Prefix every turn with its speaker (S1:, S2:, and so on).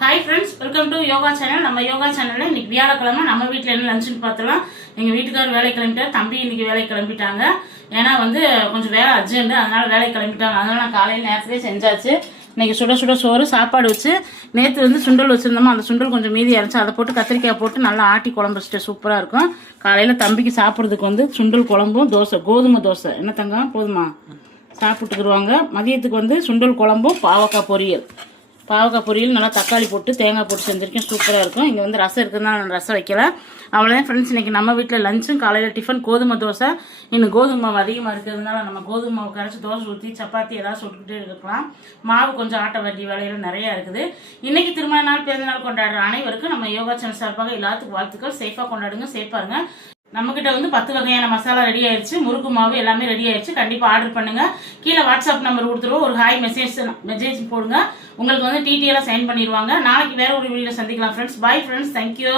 S1: Hi friends welcome to yoga channel நம்ம yoga சேனல்ல இன்னைக்கு வியாழக்கிழமை நம்ம வீட்டில் என்ன லஞ்சுன்னு பார்த்தலாம் எங்கள் வீட்டுக்காரர் வேலை கிளம்பிட்டார் தம்பி இன்னைக்கு வேலை கிளம்பிட்டாங்க. ஏன்னா வந்து கொஞ்சம் வேலை அர்ஜென்ட் அதனால வேலை கிளம்பிட்டாங்க. அதனால நான் காலையில் நேரத்திலே செஞ்சாச்சு. இன்னைக்கு சுட சுட சோறு சாப்பாடு வச்சு நேற்று வந்து சுண்டல் வச்சுருந்தோமோ அந்த சுண்டல் கொஞ்சம் மீதி அரைச்சு அதை போட்டு கத்திரிக்காய் போட்டு நல்லா ஆட்டி குழம்பு வச்சுட்டு சூப்பராக இருக்கும். காலையில் தம்பிக்கு சாப்பிட்றதுக்கு வந்து சுண்டல் குழம்பும் தோசை கோதுமை தோசை. என்ன தங்கம்? போதுமா சாப்பிட்டுக்குருவாங்க. மதியத்துக்கு வந்து சுண்டல் குழம்பும் பாவக்காய் பொரியல். பாவக்காய் பொரியல் நல்லா தக்காளி போட்டு தேங்காய் போட்டு செஞ்சுருக்கேன். சூப்பராக இருக்கும். இங்கே வந்து ரசம் இருக்குதுன்னா நான் ரசம் வைக்கல. அவ்வளோதான் ஃப்ரெண்ட்ஸ் இன்றைக்கி நம்ம வீட்டில் லஞ்சும் காலையில் டிஃபன் கோதுமை தோசை. இன்னும் கோதுமை மாவு அதிகமாக இருக்கிறதுனால நம்ம கோதுமை மாவு கரைச்சி தோசை ஊற்றி சப்பாத்தி ஏதாவது சுட்டுக்கிட்டே இருக்கலாம். மாவு கொஞ்சம் ஆட்ட வேண்டிய வேலையில் நிறையா இருக்குது. இன்றைக்கி திருமண நாள் பிறந்த நாள் கொண்டாடுற அனைவருக்கும் நம்ம யோகா சேனல் சார்பாக எல்லாத்துக்கும் வாழ்த்துக்கள். சேஃபாக கொண்டாடுங்க சேஃபாருங்க நம்மக்கிட்ட வந்து பத்து வகையான மசாலா ரெடி ஆயிடுச்சு முறுக்கு மாவு எல்லாமே ரெடி ஆயிடுச்சு கண்டிப்பாக ஆர்டர் பண்ணுங்க. கீழே வாட்ஸ்அப் நம்பர் கொடுத்துருவோம். ஒரு ஹாய் மெசேஜ் மெசேஜ் போடுங்க. உங்களுக்கு வந்து டிடிஎல்லாம் சைன் பண்ணிடுவாங்க நாளைக்கு வேற ஒரு வீடியோ சந்திக்கலாம் ஃப்ரெண்ட்ஸ் பை ஃப்ரெண்ட்ஸ் தேங்க்யூ